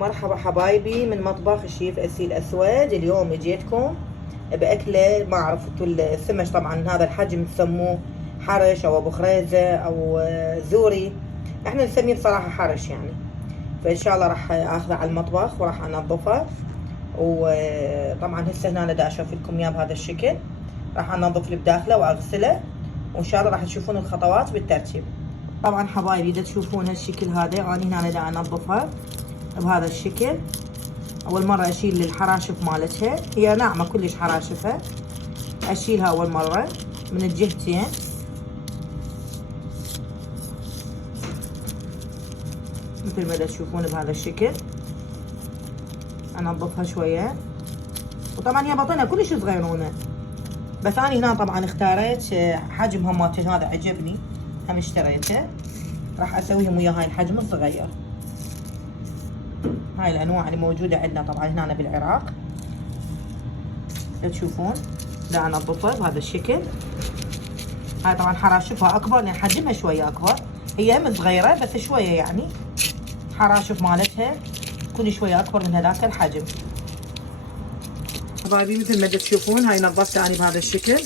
مرحبا حبايبي من مطبخ الشيف أسيل أسود. اليوم اجيتكم بأكلة، ما اعرف انتوا السمك طبعا هذا الحجم تسموه حرش او ابو خريزة او زوري، احنا نسميه بصراحة حرش يعني. فان شاء الله راح اخذه على المطبخ وراح انظفه، وطبعا هسه هنا دا اشوف لكم اياه بهذا الشكل. راح انظف اللي بداخله واغسله، وان شاء الله راح تشوفون الخطوات بالترتيب. طبعا حبايبي دا تشوفون هالشكل هذا، انا هنا دا انظفها بهذا الشكل. اول مرة اشيل الحراشف مالتها، هي ناعمة كلش حراشفها، اشيلها اول مرة من الجهتين. مثل ما تشوفون بهذا الشكل انظفها شوية. وطبعا هي بطنها كلش صغيرونة، بس انا هنا طبعا اختاريت حجمها مالتها هذا عجبني، هم اشتريته. راح اسويهم ويا هاي الحجم الصغير. هاي الانواع اللي موجودة عندنا طبعا هنا بالعراق. تشوفون دا انظفها بهذا الشكل. هاي طبعا حراشفها اكبر لان حجمها شوية اكبر، هي هم صغيرة بس شوية يعني حراشف مالتها كل شوية اكبر من هذاك الحجم. حبايبي مثل ما تشوفون هاي نظفتها اني بهذا الشكل،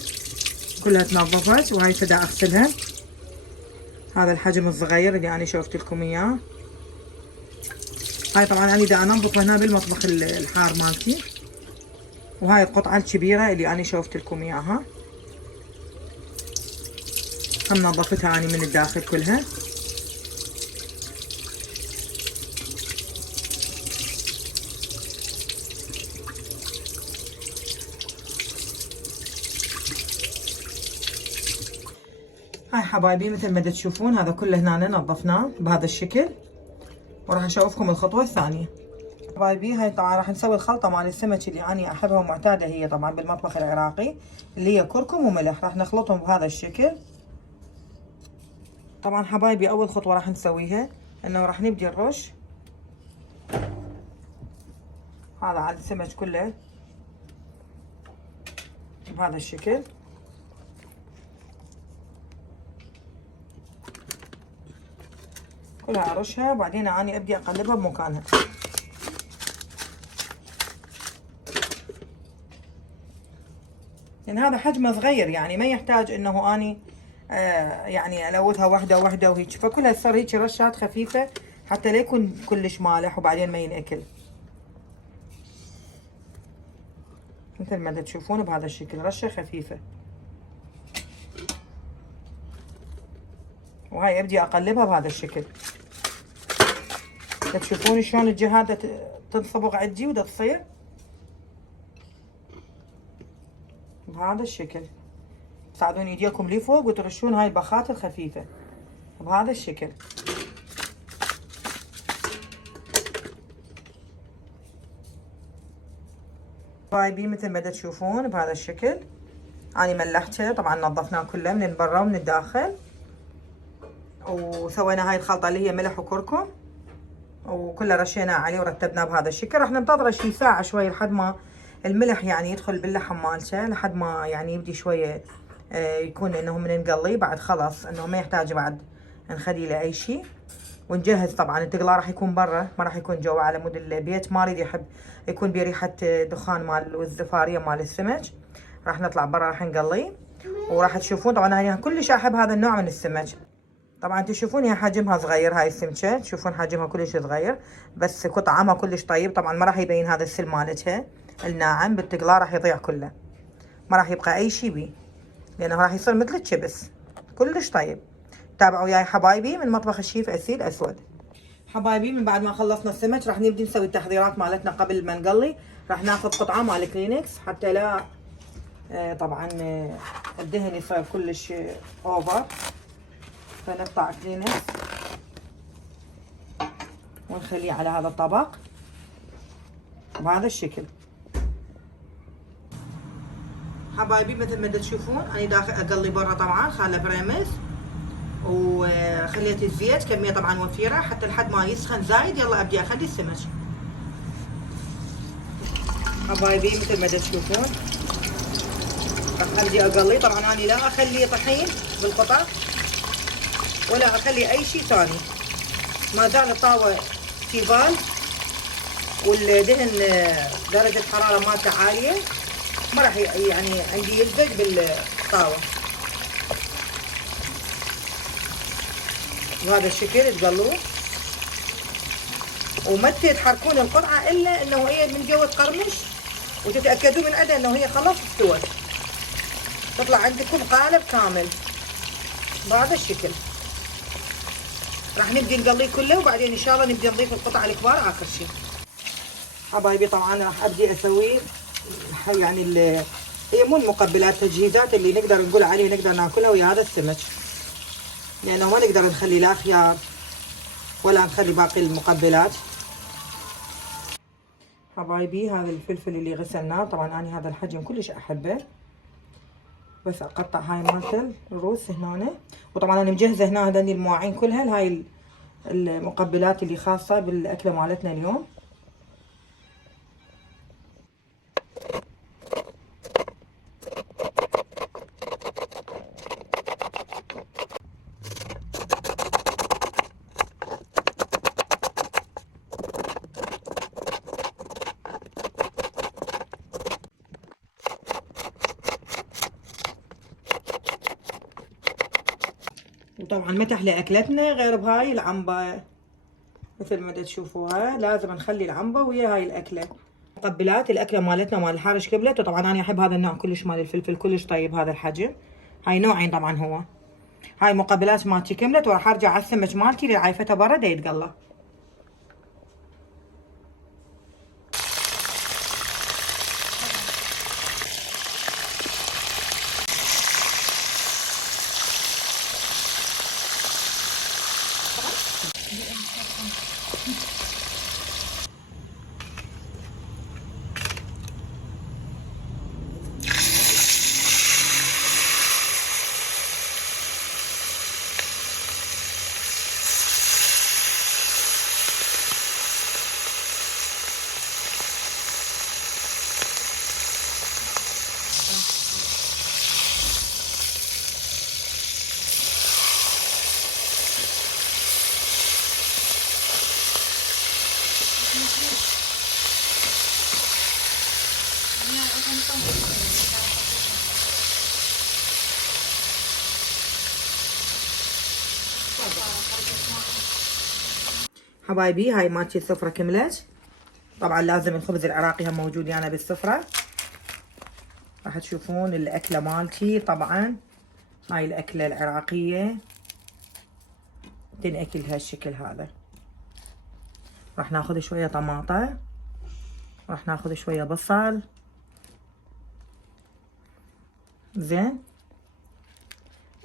كلها تنظفت، وهاي دا اغسلها. هذا الحجم الصغير اللي انا شوفت لكم اياه. هاي طبعا انا دا انظفها هنا بالمطبخ الحار مالتي. وهاي القطعة الكبيرة اللي انا شوفت لكم اياها، هم نظفتها اني من الداخل كلها. هاي حبايبي مثل ما تشوفون هذا كله هنا نظفناه بهذا الشكل، وراح اشوفكم الخطوة الثانية. حبايبي هاي طبعا راح نسوي الخلطة مال السمك اللي اني احبها ومعتادة هي طبعا بالمطبخ العراقي، اللي هي كركم وملح. راح نخلطهم بهذا الشكل. طبعا حبايبي اول خطوة راح نسويها انه راح نبدي نرش هذا على السمك كله بهذا الشكل. كلها ارشها وبعدين اني ابدي اقلبها بمكانها. لان هذا حجمه صغير يعني ما يحتاج انه اني يعني الوثها واحده واحده وهيك، فكلها تصير هيك رشات خفيفه حتى لا يكون كلش مالح وبعدين ما ينأكل. مثل ما تشوفون بهذا الشكل رشه خفيفه. وهاي ابدي اقلبها بهذا الشكل. تشوفون شلون الجهات تنصبغ عندي ودا تصير بهذا الشكل. تصعدون ايديكم لفوق وترشون هاي البخات الخفيفة بهذا الشكل. حبايبي مثل ما تشوفون بهذا الشكل اني ملحته. طبعا نظفناه كله من برا ومن الداخل، وسوينا هاي الخلطة اللي هي ملح وكركم، وكله رشيناه عليه ورتبناه بهذا الشكل. راح ننتظره شي ساعة شوي لحد ما الملح يعني يدخل باللحم مالته، لحد ما يعني يبدي شوية يكون انه من نقليه بعد خلاص انه ما يحتاج بعد نخلي له اي شيء. ونجهز طبعا التقلاه راح يكون برا ما راح يكون جوا على مود البيت، ما اريد يحب يكون بريحة دخان مال والزفارية مال السمك. راح نطلع برا راح نقليه، وراح تشوفون طبعا انا كلش احب هذا النوع من السمك. طبعا تشوفون هي حجمها صغير هاي السمكة، تشوفون حجمها كلش صغير بس طعمها كلش طيب. طبعا ما راح يبين هذا السل مالتها الناعم، بالتقلاه راح يضيع كله، ما راح يبقى اي شي بيه لانه راح يصير مثل الشيبس كلش طيب. تابعوا وياي حبايبي من مطبخ الشيف أسيل أسود. حبايبي من بعد ما خلصنا السمك راح نبدي نسوي التحضيرات مالتنا. قبل ما نقلي راح ناخذ قطعة مال كلينكس حتى لا طبعا الدهن يصير كلش اوفر، فنقطع كلينكس ونخليه على هذا الطبق بهذا الشكل. حبايبي مثل ما تشوفون انا داخل اقلي برا طبعا خاله بريمز، وخليت الزيت كميه طبعا وفيره حتى لحد ما يسخن زايد. يلا ابدي اخلي السمك. حبايبي مثل ما تشوفون راح ابدي اقلي. طبعا انا لا اخلي طحين بالقطع ولا اخلي اي شيء ثاني، ما زال الطاوه تيفال والدهن درجة حرارة مالته عالية، ما راح يعني عندي يلزق بالطاوة. بهذا الشكل تقلوه، وما تحركون القطعة الا انه هي من جوا تقرمش، وتتأكدوا من عندها انه هي خلاص استوت، تطلع عندكم قالب كامل بهذا الشكل. راح نبدي نقليه كله، وبعدين ان شاء الله نبدي نضيف القطع الكبار اخر شيء. حبايبي طبعا راح ابدي اسوي يعني هي مو المقبلات، تجهيزات اللي نقدر نقول عليها نقدر ناكلها ويا هذا السمك، لانه ما نقدر نخلي لا خيار ولا نخلي باقي المقبلات. حبايبي هذا الفلفل اللي غسلناه، طبعا انا هذا الحجم كلش احبه، بس اقطع هاي مالت الروس هنا. وطبعا انا مجهزه هنا هذني المواعين كلها لهاي المقبلات اللي خاصه بالاكله مالتنا اليوم. وطبعا ما تحلى اكلتنا غير بهاي العنبه، مثل ما تشوفوها لازم نخلي العنبه ويا هاي الاكله. مقبلات الاكله مالتنا مال الحارش كبلت، وطبعا انا احب هذا النوع كلش مال الفلفل، كلش طيب هذا الحجم. هاي نوعين طبعا، هو هاي مقبلات مالتي كملت، وراح ارجع على السمك مالتي اللي عايفته برا دا يتقلى. حبايبي هاي مالتي السفرة كملت. طبعا لازم الخبز العراقي هم موجود يعني بالسفرة. راح تشوفون الاكلة مالتي. طبعا هاي الاكلة العراقية تنأكل هالشكل هذا. راح ناخذ شوية طماطة، راح ناخذ شوية بصل، زين،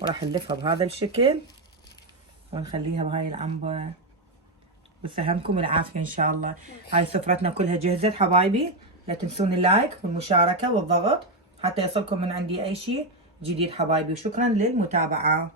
وراح نلفها بهذا الشكل ونخليها بهاي العنبة. وسهمكم العافية ان شاء الله. هاي سفرتنا كلها جهزت حبايبي. لا تنسون اللايك والمشاركة والضغط حتى يصلكم من عندي اي شيء جديد حبايبي، وشكرا للمتابعة.